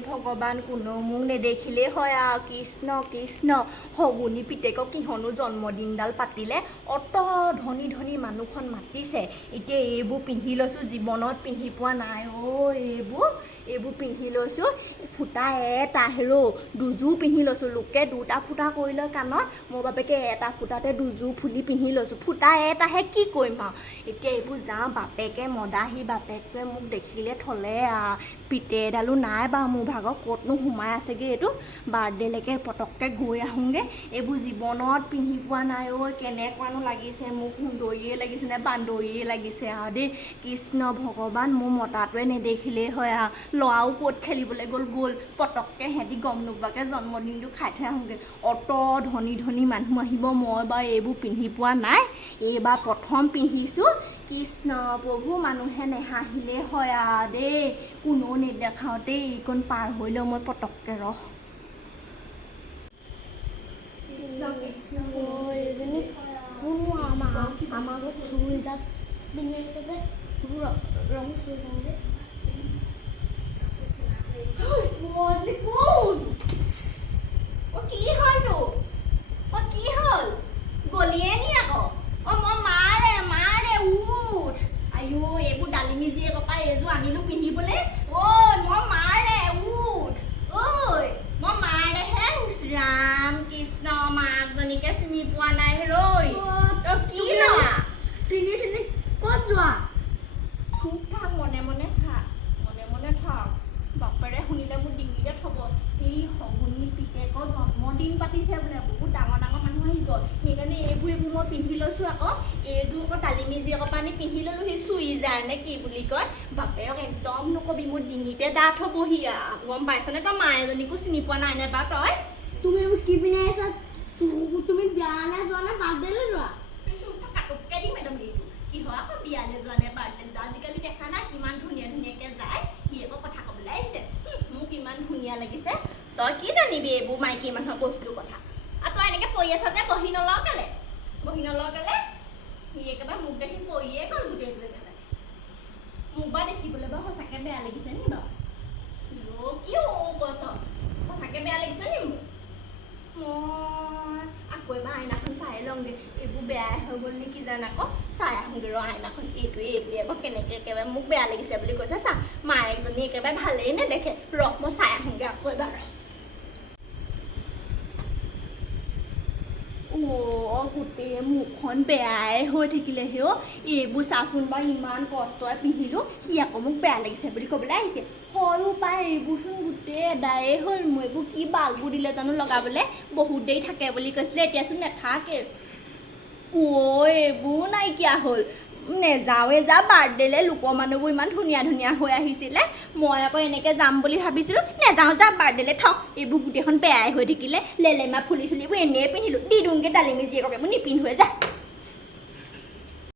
ভগৱান কোনো মোক নেদেখিলেই হয় আৰু কৃষ্ণ কৃষ্ণ শগুনি পিতেকক কিহনো জন্মদিনডাল পাতিলে অত ধনী ধনী মানুহখন মাতিছে এতিয়া এইবোৰ পিন্ধি লৈছোঁ জীৱনত পিন্ধি পোৱা নাই এইবোৰ পিন্ধি লৈছোঁ ফুটা এটা হেৰৌ দুযোৰ পিন্ধি লৈছোঁ লোকে দুটা ফুটা কৰি লয় কাণত মোৰ বাপেকে এটা ফুটাতে দুযোৰ ফুলি পিন্ধি লৈছোঁ ফুটা এটাহে কি কৰিম আৰু এতিয়া এইবোৰ যাওঁ বাপেকে মদাহী বাপেকে মোক দেখিলে থলে পিতে এডালো নাই বাৰু মোৰ ভাগৰ ক'তনো সোমাই আছেগৈ এইটো বাৰ্থডেলৈকে পটককৈ গৈ আহোঁগৈ এইবোৰ জীৱনত পিন্ধি পোৱা নাই কেনেকুৱানো লাগিছে মোক সুন্দৰীয়ে লাগিছে নে বান্দৰীয়ে লাগিছে আৰু দেই কৃষ্ণ ভগৱান মোৰ মতাটোৱে নেদেখিলেই হয় ল'ৰাও ক'ত খেলিবলৈ গ'ল পটককৈ সিহঁতি গম নোপোৱাকৈ জন্মদিনটো খাই থৈ আহোঁগৈ অত ধনী ধনী মানুহ আহিব মই বাৰু এইবোৰ পিন্ধি পোৱা নাই এইবাৰ প্ৰথম পিন্ধিছোঁ কৃষ্ণ প্ৰভু মানুহে নেহাঁহিলেই হয় দেই কোনো নেদেখাওঁতেই এইকণ পাৰ হৈ লওঁ মই পটককৈ ৰহ আমাৰ ঘৰত চুৰি তাত পিন্ধি ৰং চুৰি কি হ'লনো কি হ'ল গলিয়ে নি আকৌ মই মাৰে উঠ আইও এইবোৰ ডালিমি জীয়েকৰ পৰা এইযোৰ আনিলোঁ পিন্ধিবলৈ মই মাৰে উঠ মই মাৰেহে ৰাম কৃষ্ণ মাকজনীকে চিনি পোৱা নাই ৰৈ তই কি লোৱা পিন্ধি চিনি ক'ত যোৱা ঠিক ঠাক মনে মনে থাক বাপেৰে শুনিলে মোৰ ডিঙিতে থ'ব সেই শগুনি পিতেকৰ জন্মদিন পাতিছে বোলে বহুত ডাঙৰ ডাঙৰ মানুহ আহিব সেইকাৰণে এইবোৰ মই পিন্ধি লৈছোঁ আকৌ এইযোৰ আকৌ ডালিমি জীয়েকৰ পৰা আনি পিন্ধি ল'লোঁ সেই চুইজাৰ নে কি বুলি কয় বাপেৰক একদম নকবি মোৰ ডিঙিতে ডাঠ হ'বহি গম পাইছনে তই মা এজনীকো চিনি পোৱা নাই নে বাৰু তই তুমি কি পিন্ধি আহিছা তুমি বিয়ালৈ যোৱা নে বাৰ্থডেলৈ যোৱা কাটুককৈ দিম একদম এইটো কি হয় আকৌ বিয়ালৈ যোৱা নে বাৰ্থডেলৈ আজিকালি দেখা নাই কিমান ধুনীয়া ধুনীয়াকৈ যায় সি আকৌ কথা ক'বলৈ আহিছে মোক ইমান ধুনীয়া লাগিছে তই কি জানিবি এইবোৰ মাইকী মানুহৰ বস্তুৰ কথা আৰু তই এনেকৈ পৰি আছ যে বহি নলওঁ কেলে সি একেবাৰে মোক দেখি পৰিয়ে গ'ল গোটেইটো একেবাৰে মোক বাৰু দেখিবলৈ বাৰু সঁচাকৈ বেয়া লাগিছে নি বাৰু কি কৈছ সঁচাকৈ বেয়া লাগিছে নি মোক মই আকৌ এবাৰ আইনাখন চাই লওঁগৈ এইবোৰ বেয়াই হৈ গ'ল নেকি জান আকৌ চাই আহোঁগৈ ৰ আইনাখন এইটোৱে আকৌ কেনেকৈ একেবাৰে মোক বেয়া লাগিছে বুলি কৈছে চা মায়েকজনী একেবাৰে ভালেই নেদেখে মই চাই আহোঁগৈ আকৌ এবাৰ গোটেই মুখখন বেয়াই হৈ থাকিলে এইবোৰ চাচোন বাৰু ইমান কষ্টৰে পিন্ধিলোঁ সি আকৌ মোক বেয়া লাগিছে বুলি ক'বলৈ আহিছে সৰু পাই এইবোৰচোন গোটেই এদায়ে হ'ল মোৰ এইবোৰ কি বালবোৰ দিলে জানো লগাবলৈ বহুত দেৰি থাকে বুলি কৈছিলে এতিয়াচোন নাথাকে এইবোৰ নাইকিয়া হ'ল নেযাওঁৱে যা বাৰ্থডেলৈ লোকৰ মানুহবোৰ ইমান ধুনীয়া ধুনীয়া হৈ আহিছিলে মই আকৌ এনেকৈ যাম বুলি ভাবিছিলোঁ নেযাওঁ যা বাৰ্থডেলৈ থওঁ এইবোৰ গোটেইখন বেয়াই হৈ থাকিলে লেলেমা ফুলি চুলিবোৰ এনেই পিন্ধিলোঁ দি দিওঁগৈ ডালিমি জীয়েকক এইবোৰ নিপিন্ধোৱে যা